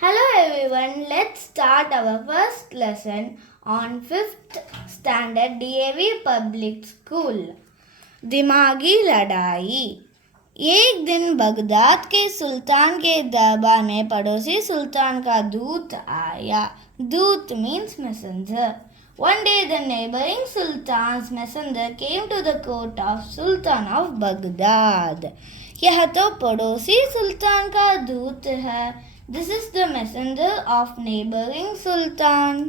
Hello everyone, let's start our first lesson on 5th standard DAV Public School. दिमागी लड़ाई। एक दिन Baghdad के सुल्तान के दरबार में पड़ोसी सुल्तान का दूत आया। दूत means messenger. One day the neighboring sultan's messenger came to the court of Sultan of Baghdad. यह तो पड़ोसी सुल्तान का दूत है। This is the messenger of neighboring sultan.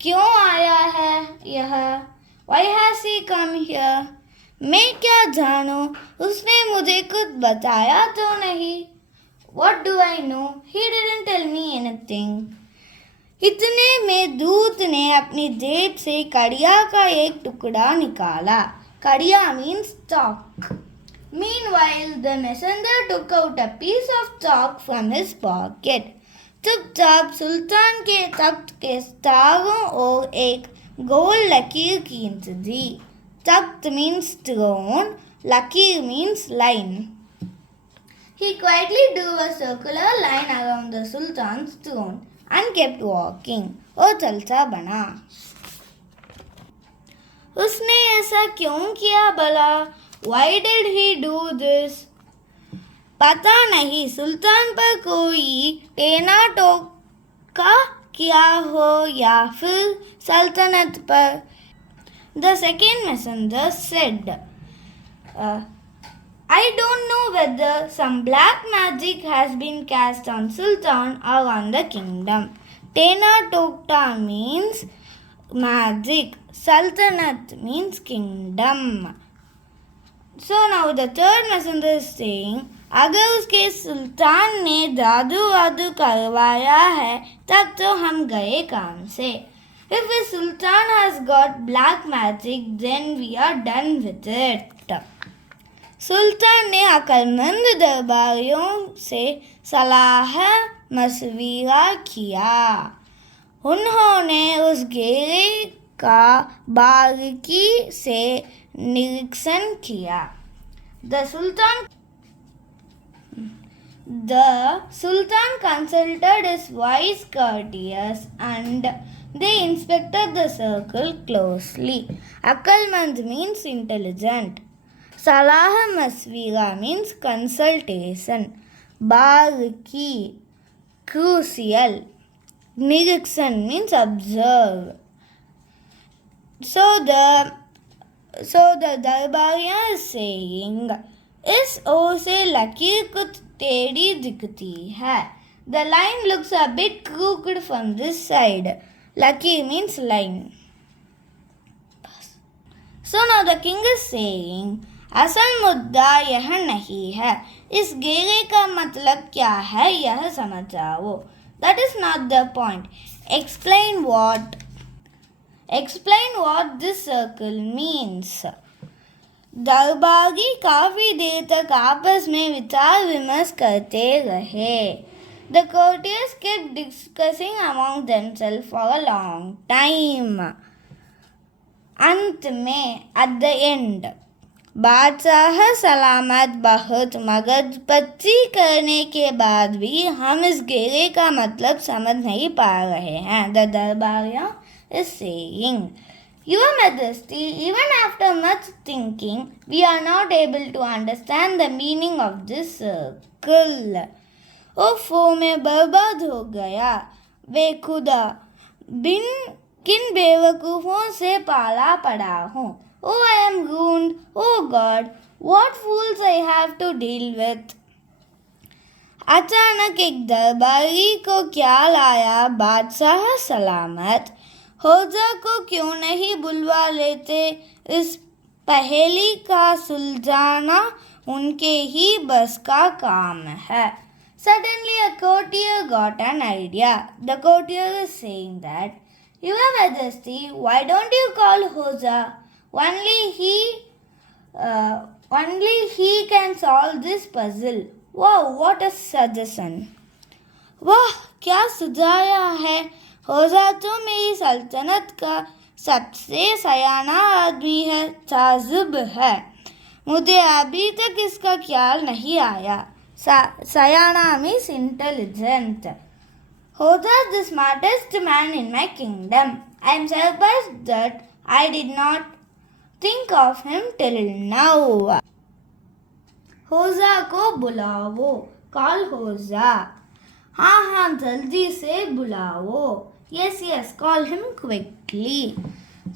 क्यों आया है यह? Why has he come here? मैं क्या जानूं? उसने मुझे कुछ बताया तो नहीं। What do I know? He didn't tell me anything. इतने में दूत ने अपनी जेब से कड़िया का एक टुकड़ा निकाला। कड़िया means chalk. Meanwhile, the messenger took out a piece of chalk from his pocket. चुपचाप सुल्तान के तख्त के चारों ओर एक गोल लकीर खींच दी। तख्त means throne, लकीर means line. He quietly drew a circular line around the sultan's throne and kept walking. और चलता बना। उसने ऐसा क्यों किया भला? Why did he do this? पता नहीं, सुल्तान पर कोई टेना टोका किया हो या फिर सल्तनत पर। The second messenger said, I don't know whether some black magic has been cast on Sultan or on the kingdom. Tena Tokta means magic. Sultanat means kingdom. So now the third messenger is saying, अगर उसके सुल्तान ने जादू वादू करवाया है तब तो हम गए काम से. If the sultan has got black magic, then we are done with it. सुल्तान ने अक्लमंद दरबारियों से सलाह मशविरा किया. उन्होंने उस घेरे का बारीकी से निरीक्षण किया. The Sultan consulted his wise courtiers and they inspected the circle closely. Akalmand means intelligent. Salah Masvira means consultation. Barki, crucial. Nirikshan means observe. So the दरबारिया is saying, इस ओर से लकीर कुछ टेढ़ी दिखती है. The line looks a bit crooked from this side. Laki means line. So now the king is saying, असल मुद्दा यह नहीं है. इस घेरे का मतलब क्या है यह समझ जाओ. That is not the point. Explain what this circle means. दरबारी काफी देर तक आपस में विचार विमर्श करते रहे. The courtiers kept discussing among themselves for a long time. अंत में, at the end, बादशाह सलामत बहुत मगजपच्ची करने के बाद भी हम इस घेरे का मतलब समझ नहीं पा रहे हैं. The दरबारिया is saying, Your Majesty, even after much thinking, we are not able to understand the meaning of this circle. ओफो मैं बर्बाद हो गया. वे खुदा किन बेवकूफ़ों से पाला पड़ा हूँ. Oh, I am ruined. Oh God, what fools I have to deal with. अचानक एक दरबारी को ख्याल आया, बादशाह सलामत, होजा को क्यों नहीं बुलवा लेते. इस पहेली का सुलझाना उनके ही बस का काम है. Suddenly a courtier got an idea. The courtier is saying that, Your Majesty, why don't you call Hoja? Only he can solve this puzzle. Wow, what a suggestion. वाह क्या सुझाया है. होजा तो मेरी सल्तनत का सबसे सयाना आदमी है, ताजुब है. मुझे अभी तक इसका ख्याल नहीं आया. सयाना means intelligent. Hoza is the smartest man in my kingdom. I am surprised that I did not think of him till now. होजा को बुलाओ. Call होजा. हाँ जल्दी से बुलाओ. Yes, call him quickly.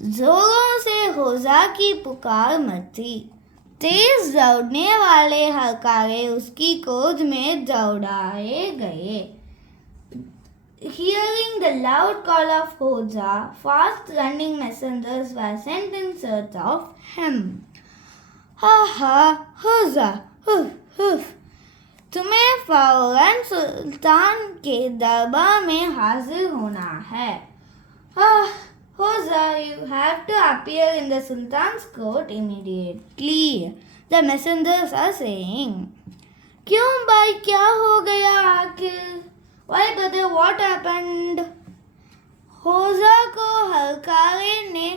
जोरों से होजा की पुकार मची. तेज दौड़ने वाले हकारे उसकी गोद में दौड़ाए गए. Hearing the loud call of Hoza, fast-running messengers were sent in search of him. Ha, Hoza, huff. तुम्हें फौरन सुल्तान के दरबार में हाजिर होना है. Hoza, you have to appear in the Sultan's court immediately. The messengers are saying. क्यों भाई, क्या हो गया आखिर? Why brother, what happened? होजा को हरकारे ने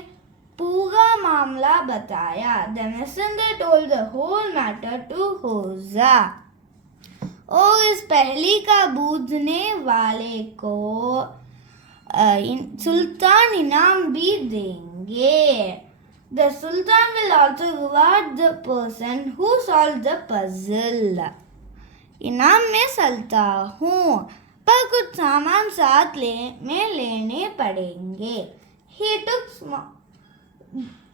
पूरा मामला बताया. The messenger told the whole matter to होजा. और इस पहली का बूझने वाले को सुल्तान इनाम भी देंगे. The Sultan will also reward the person who solves the puzzle. इनाम में चलता हूँ, पर कुछ सामान साथ में लेने पड़ेंगे.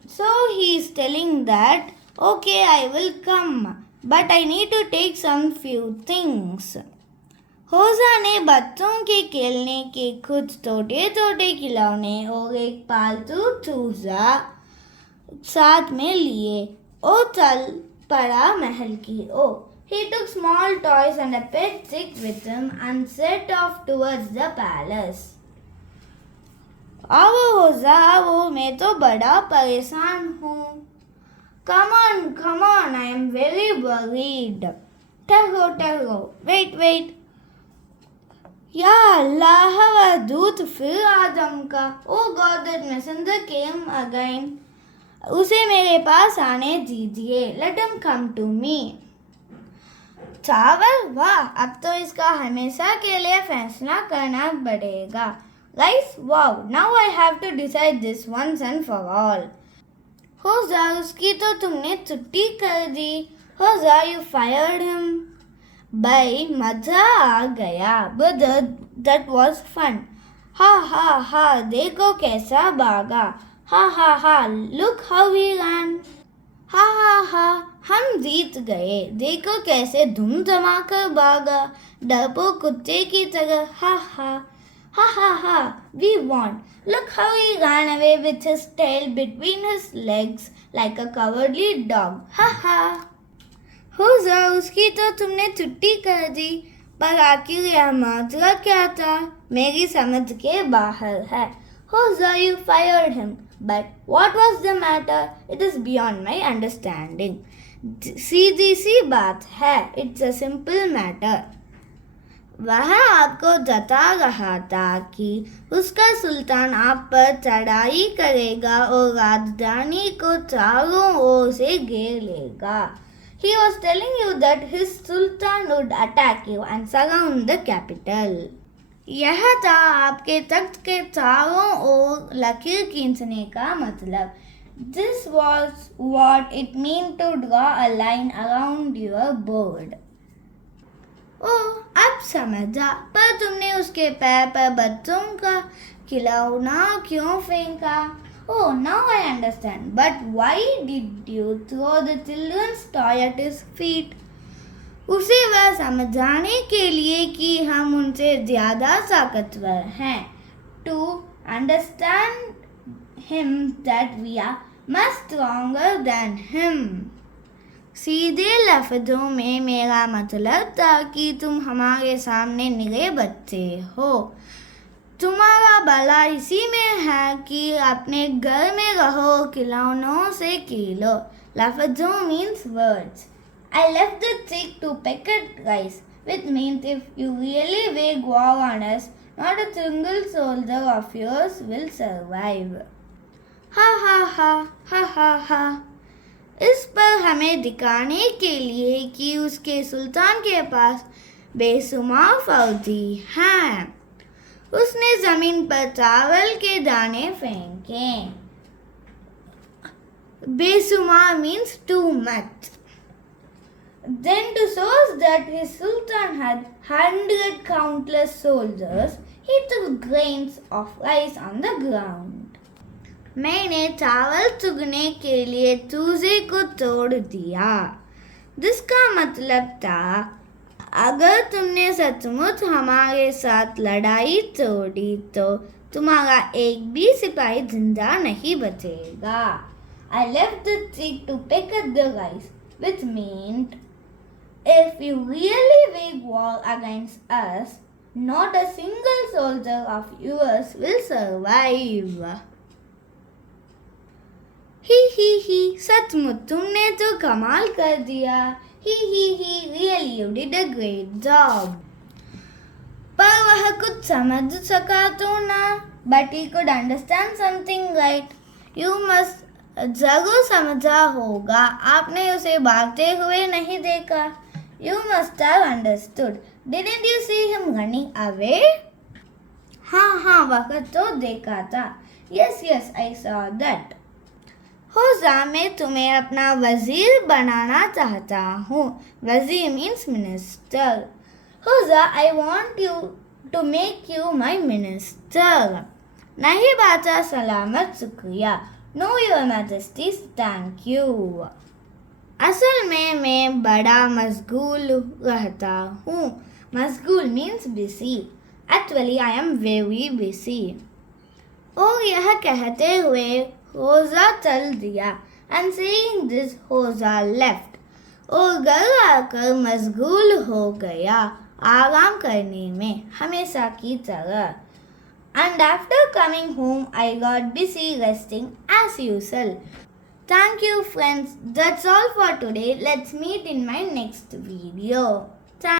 So he is telling that, okay, I will come, but I need to take some few things. होजा ने बच्चों के खेलने के कुछ छोटे छोटे खिलौने और एक पालतू चूजा साथ में लिए और चल पड़ा महल की ओर. He took small toys and a pet stick with him and set off towards the palace. आओ होजा आओ, मैं तो बड़ा परेशान हूँ. Come on, I am very worried. ठहरो, wait. या अल्लाह, दूत फिर आदम का. Oh God, that messenger came again. उसे मेरे पास आने दीजिए. Let him come to me. चावल, वाह, अब तो इसका हमेशा के लिए फैसला करना पड़ेगा. Rice, wow, now I have to decide this once and for all. होजा, उसकी तो तुमने छुट्टी कर दी. होजा, you fired him. भाई, मजा आ गया. Brother, that was fun. हा, देखो कैसा भागा. हा, look how he ran. हा, हम जीत गए. देखो कैसे धूम धमाकर भागा, डरपोक कुत्ते की तरह. हा, we won. Look how he ran away with his tail between his legs like a cowardly dog. Ha. होजा, उसकी तो तुमने छुट्टी कर दी, पर आखिर यह माजरा क्या था? मेरी समझ के बाहर है. होजा, you fired him. But what was the matter? It is beyond my understanding. सीधी सी बात है. It's a simple matter. वह आपको जता रहा था कि उसका सुल्तान आप पर चढ़ाई करेगा और राजधानी को चारों ओर से घेर लेगा. He was telling you that his sultan would attack you and surround the capital. यह था आपके तख्त के चारों ओर लकीर खींचने का मतलब. This was what it meant to draw a line around your board. ओह, अब समझा. पर तुमने उसके पैर पर बच्चों का खिलौना क्यों फेंका? Oh, now I understand. But why did you throw the children's toy at his feet? उसे वह समझाने के लिए कि हम उनसे ज़्यादा ताकतवर हैं. To understand him that we are much stronger than him. सीधे लफ्ज़ों में मेरा मतलब था कि तुम हमारे सामने निरे बच्चे हो. तुम्हारा भला इसी में है कि अपने घर में रहो, खिलौनों से खेलो. लफ्ज़ों means words. I left the chick to peck at rice, which means if you really wage war on us, not a single soldier of yours will survive. हा. इस पर हमें दिखाने के लिए कि उसके सुल्तान के पास बेशुमार फौजी हैं. उसने जमीन पर चावल के दाने फेंके. बेसुमार means too much. Then to show that his sultan had 100 countless soldiers, he took grains of rice on the ground. मैंने चावल चुगने के लिए चूजे को तोड़ दिया. जिसका मतलब था, अगर तुमने सचमुच हमारे साथ लड़ाई तोड़ी तो तुम्हारा एक भी सिपाही जिंदा नहीं बचेगा. I left the tree to pick up the rice, which meant if you really wage war against us, not a single soldier of yours will survive. He, सचमुच तुमने तो कमाल कर दिया. He, really you did a great job. पर वह कुछ समझ सका तो ना. But he could understand something, right? You must जरूर समझा होगा. आपने उसे भागते हुए नहीं देखा. You must have understood. Didn't you see him running away? हाँ, वह तो देखा था. Yes, I saw that. होजा, मैं तुम्हें अपना वजीर बनाना चाहता हूँ. वजीर means minister. होजा, I want you to make you my minister. नहीं बाचा, सलामत, शुक्रिया. No, your majesty, thank you. असल में मैं बड़ा मशगूल रहता हूँ. मशगूल means busy. Actually, I am very busy. और यह कहते हुए होजा चल दिया. And saying this, होजा left. और घर आकर मशगूल हो गया आराम करने में, हमेशा की तरह. And after coming home, I got busy resting as usual. Thank you, friends. That's all for today. Let's meet in my next video.